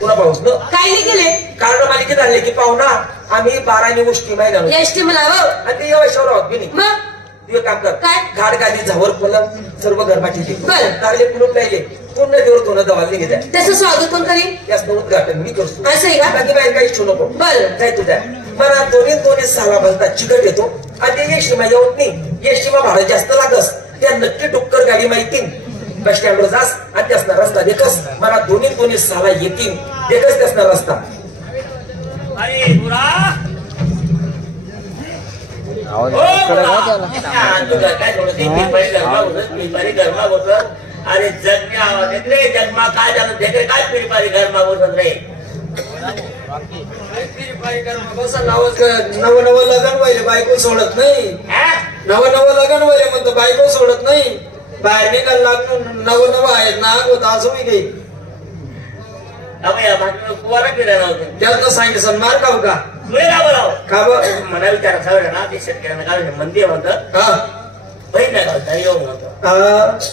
पुन्हा पाऊस न काय नाही केले कारण मालिकेत आणले की पाहुणा आम्ही 12 गोष्टी माहिती एसटी मला आणि ते येवायच्यावर आहोत की नाही मग तू एक काम कर काय घाट गादी झावर फुलं सर्व गरमाची बरं कारले फुलं पाहिजे पूर्ण दिवस धुणं दवाल निघे जाय त्याचं स्वागत कोण करीन त्याचं उद्घाटन मी करतो असं आहे का बाकी बाहेर काही इच्छू नको बरं जाय तुझ्या मला दोन्ही साला भरतात चिकट येतो आणि ते एसटी मा येत नाही एसटी मा भाडं जास्त लागस त्या नक्की डुक्कर गाडी माहिती बस स्टँडवर जास आणि त्यासना रस्ता देतोस मला दोन्ही साला येतील देतच त्यासना रस्ता अरे बुरा अरे जग में आवाज येत रे जगमा काय झालं देखरे काय पिरपारी गरमा बसत रे नवं लग्न व्हायला बायको सोडत नाही नवं लग्न व्हायला म्हणतो बायको सोडत नाही बाहेर निघायला नवं आहे नाग होत असं काही कुवारा फिरायला होते त्यातनं सांगितलं मार का का का मला विचारा सगळं ना ते शेतकऱ्यांना काय मंदिर म्हणतं बहीण घालता येऊ म्हणतो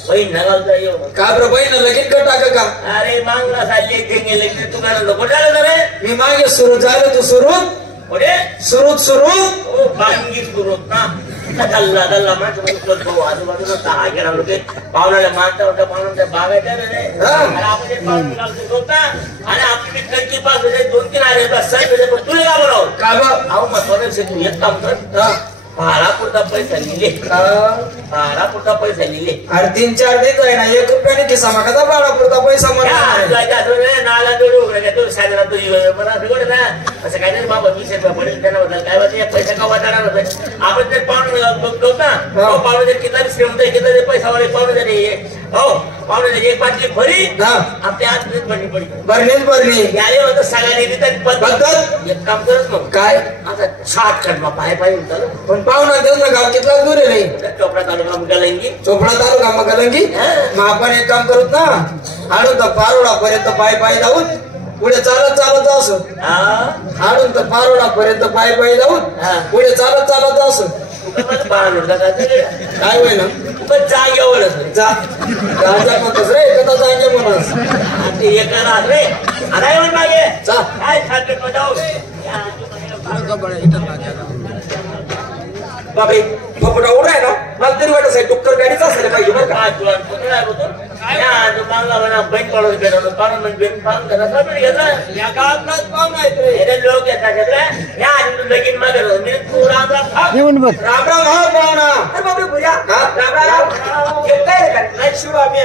बहीण घालता येऊ का बरं बहीण लगेच का टाका का अरे मागला साधले ते गेले की तू काय नको झालं रे मी मागे सुरू झालं तू सुरू बांगी सुरू ना गल्ला माझं आजूबाजूला सहा गेला होते पाहुण्याला मानता होता पाहुण्या बागायचा रे आपण होता आणि आपली कणकी पास होते 2-3 आले पण तुला का बोलाव का बा अहो महत्वाचं तू एक काम कर भाडापुरता पैसा लिहिले भाडापुरता पैसा लिहिले अरे 3-4 दिन आहे ना 1 रुपयाने खिसा मागाचा भाडापुरता पैसा नाला जोडू साजरा तुझी मला सगळं ना असं काय नाही बाबा 20 रुपये पडेल त्यांना बदल काय वाटतं पैसा का वाटणार होतं आपण ते पाहुणे बघतो ना पाहुणे किती श्रीमंत किती पैसावाले पाहुणे हो पाहुणे एक बाटली भरी आपल्या हात भरली याले होतं सगळ्यांनी पद्धत एक काम करत मग काय आता 60 करमा पाय होतं पण पाहुणा देऊ ना गाव कितला दूर आहे नाही चोपडा तालुका गलंगी मग आपण एक काम करत ना हाडून तर पारोडा पर्यंत पाय जाऊन पुढे चालत असं हाडून तर पारोडा पर्यंत पाय जाऊन पुढे चालत असं काय होय ना जागेवर म्हणतोस रे कथा जागे म्हणून रे अरे मागे काय बाबे फपडा उडा आहे ना मला तरी वाटत आहे डुक्कर गाडीच असायला पाहिजे बरं का बहीण पडून गेलो पाहून लोक येतात लगीन मागे राम हा पाहुणा राम राम शिव आम्ही